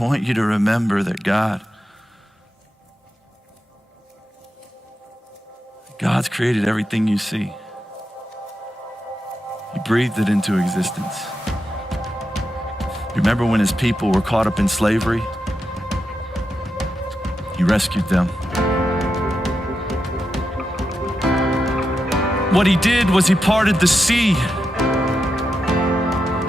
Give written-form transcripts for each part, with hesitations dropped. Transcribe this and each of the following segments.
I want you to remember that God's created everything you see. He breathed it into existence. You remember when his people were caught up in slavery? He rescued them. What he did was he parted the sea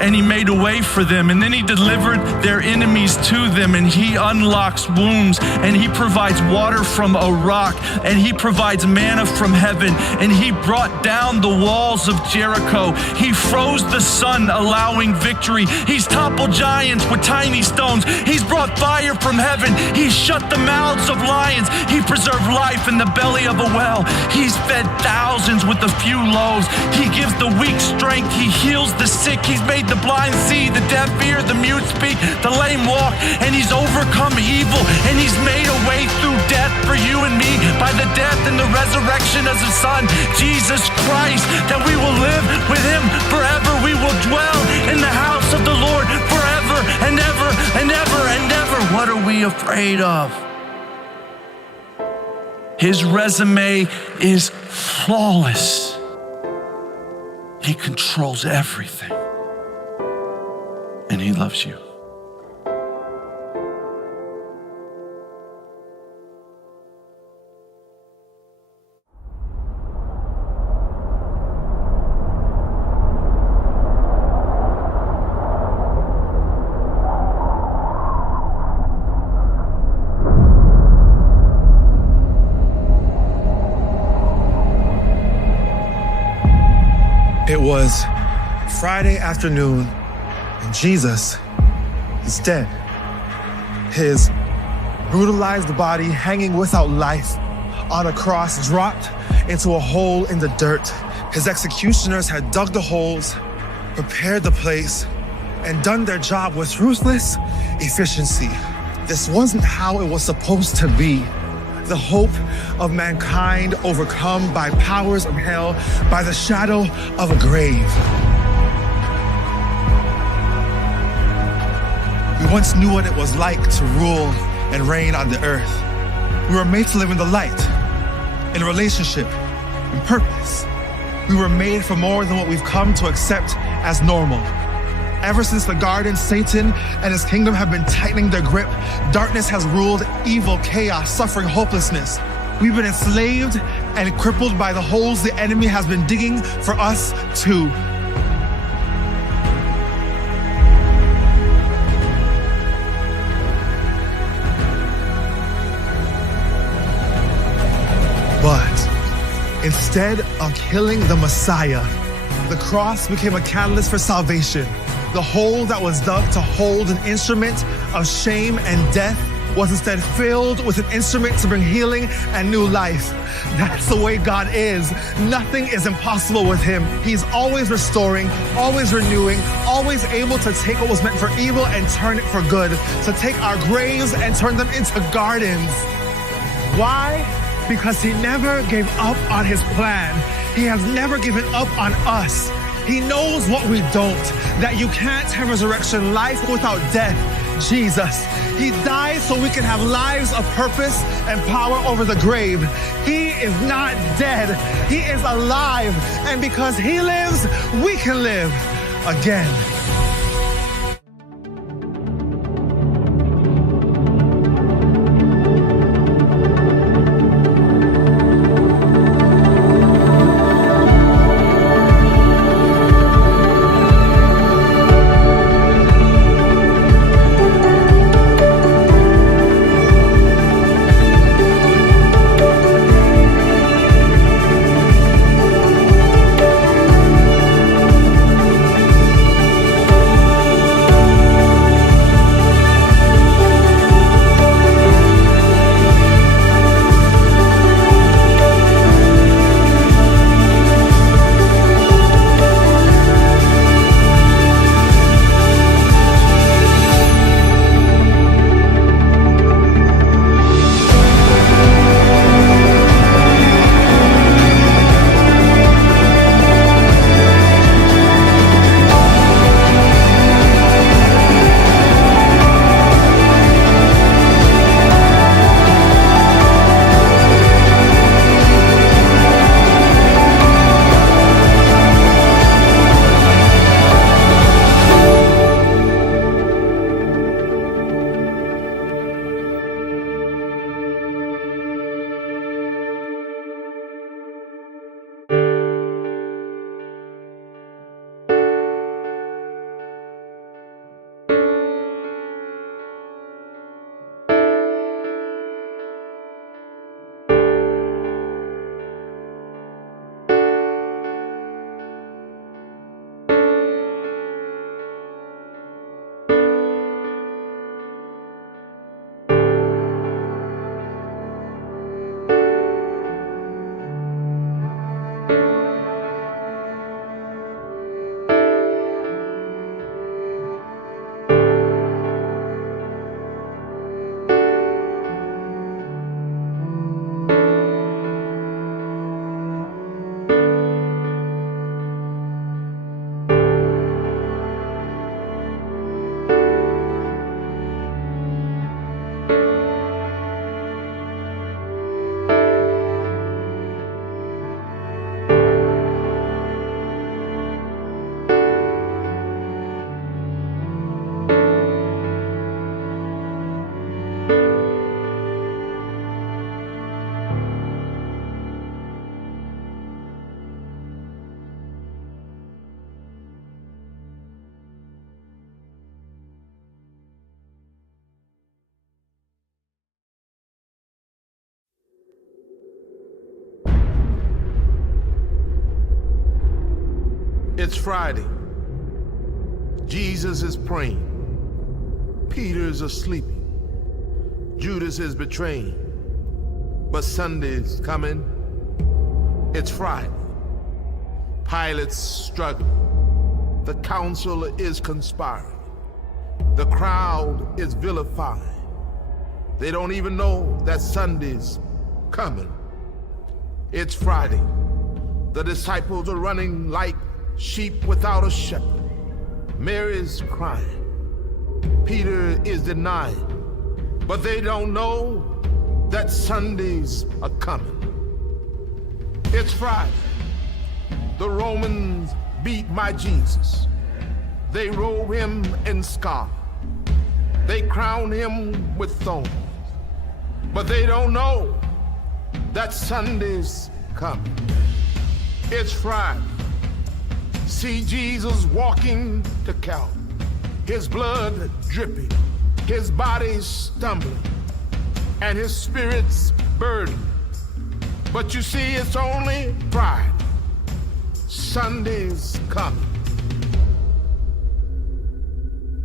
and he made a way for them, and then he delivered their enemies to them, and he unlocks wombs, and he provides water from a rock, and he provides manna from heaven, and he brought down the walls of Jericho. He froze the sun, allowing victory. He's toppled giants with tiny stones. He's brought fire from heaven. He's shut the mouths of lions. He preserved life in the belly of a well. He's fed thousands with a few loaves. He gives the weak strength. He heals the sick. He's made the blind see, the deaf hear, the mute speak, the lame walk, and he's overcome evil, and he's made a way through death for you and me by the death and the resurrection of his son, Jesus Christ, that we will live with him forever. We will dwell in the house of the Lord forever and ever and ever and ever. What are we afraid of? His resume is flawless. He controls everything. And he loves you. It was Friday afternoon, and Jesus is dead. His brutalized body hanging without life on a cross dropped into a hole in the dirt. His executioners had dug the holes, prepared the place, and done their job with ruthless efficiency. This wasn't how it was supposed to be. The hope of mankind overcome by powers of hell, by the shadow of a grave. We once knew what it was like to rule and reign on the earth. We were made to live in the light, in relationship, in purpose. We were made for more than what we've come to accept as normal. Ever since the garden, Satan and his kingdom have been tightening their grip. Darkness has ruled, evil, chaos, suffering, hopelessness. We've been enslaved and crippled by the holes the enemy has been digging for us too. But instead of killing the Messiah, the cross became a catalyst for salvation. The hole that was dug to hold an instrument of shame and death was instead filled with an instrument to bring healing and new life. That's the way God is. Nothing is impossible with him. He's always restoring, always renewing, always able to take what was meant for evil and turn it for good, to take our graves and turn them into gardens. Why? Because he never gave up on his plan. He has never given up on us. He knows what we don't, that you can't have resurrection life without death. Jesus, he died so we can have lives of purpose and power over the grave. He is not dead. He is alive. And because he lives, we can live again. It's Friday. Jesus is praying. Peter's asleep. Judas is betraying. But Sunday's coming. It's Friday. Pilate's struggling. The council is conspiring. The crowd is vilifying. They don't even know that Sunday's coming. It's Friday. The disciples are running like sheep without a shepherd. Mary's crying. Peter is denying. But they don't know that Sundays are coming. It's Friday. The Romans beat my Jesus. They robe him in scarlet. They crown him with thorns. But they don't know that Sunday's coming. It's Friday. See Jesus walking to Calvary. His blood dripping, his body stumbling, and his spirit's burdened. But you see, it's only Friday. Sunday's coming.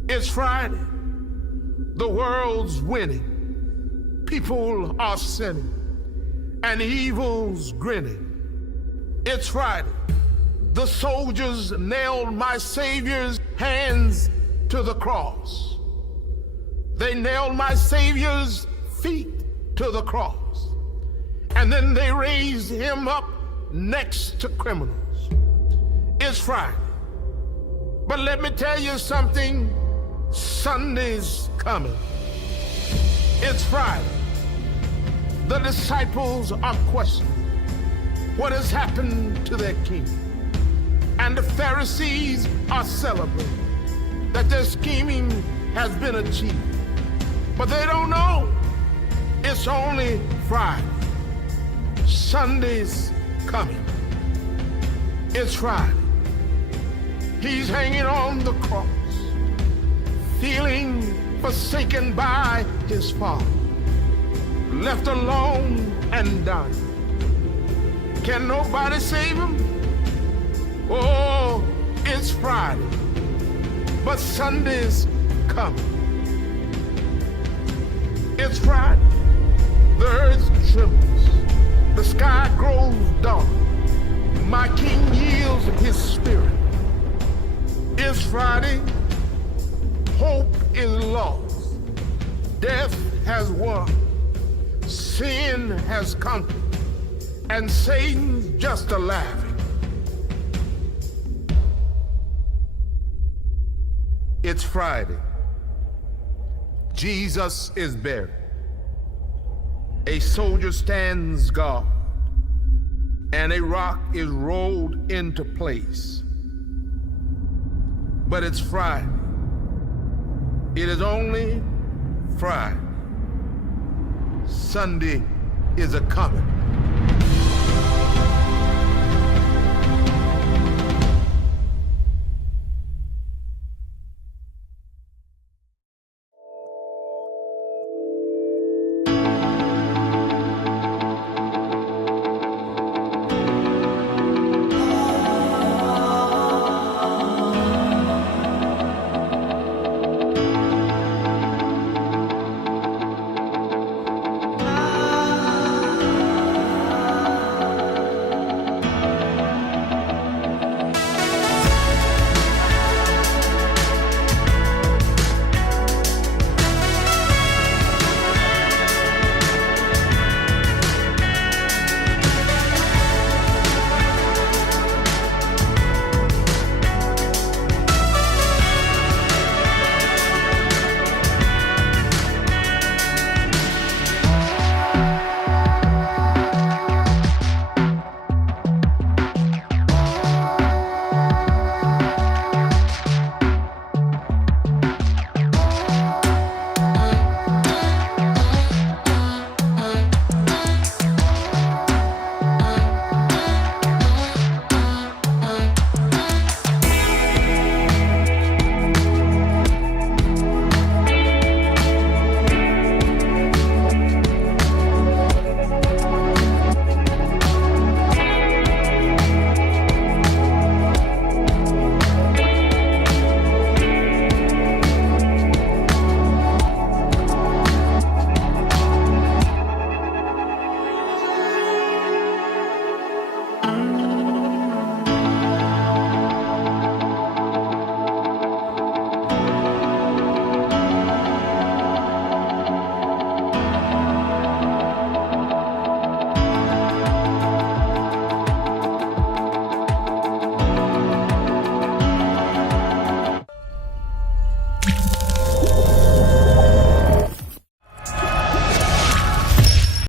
It's Friday. The world's winning. People are sinning, and evil's grinning. It's Friday. The soldiers nailed my Savior's hands to the cross. They nailed my Savior's feet to the cross. And then they raised him up next to criminals. It's Friday. But let me tell you something, Sunday's coming. It's Friday. The disciples are questioning what has happened to their king. And the Pharisees are celebrating that their scheming has been achieved. But they don't know it's only Friday. Sunday's coming. It's Friday. He's hanging on the cross, feeling forsaken by his Father, left alone and dying. Can nobody save him? Oh, it's Friday, but Sunday's coming. It's Friday. The earth trembles. The sky grows dark. My King yields his spirit. It's Friday. Hope is lost. Death has won. Sin has conquered. And Satan's just a laughing. It's Friday. Jesus is buried. A soldier stands guard, and a rock is rolled into place. But it's Friday. It is only Friday. Sunday is a coming.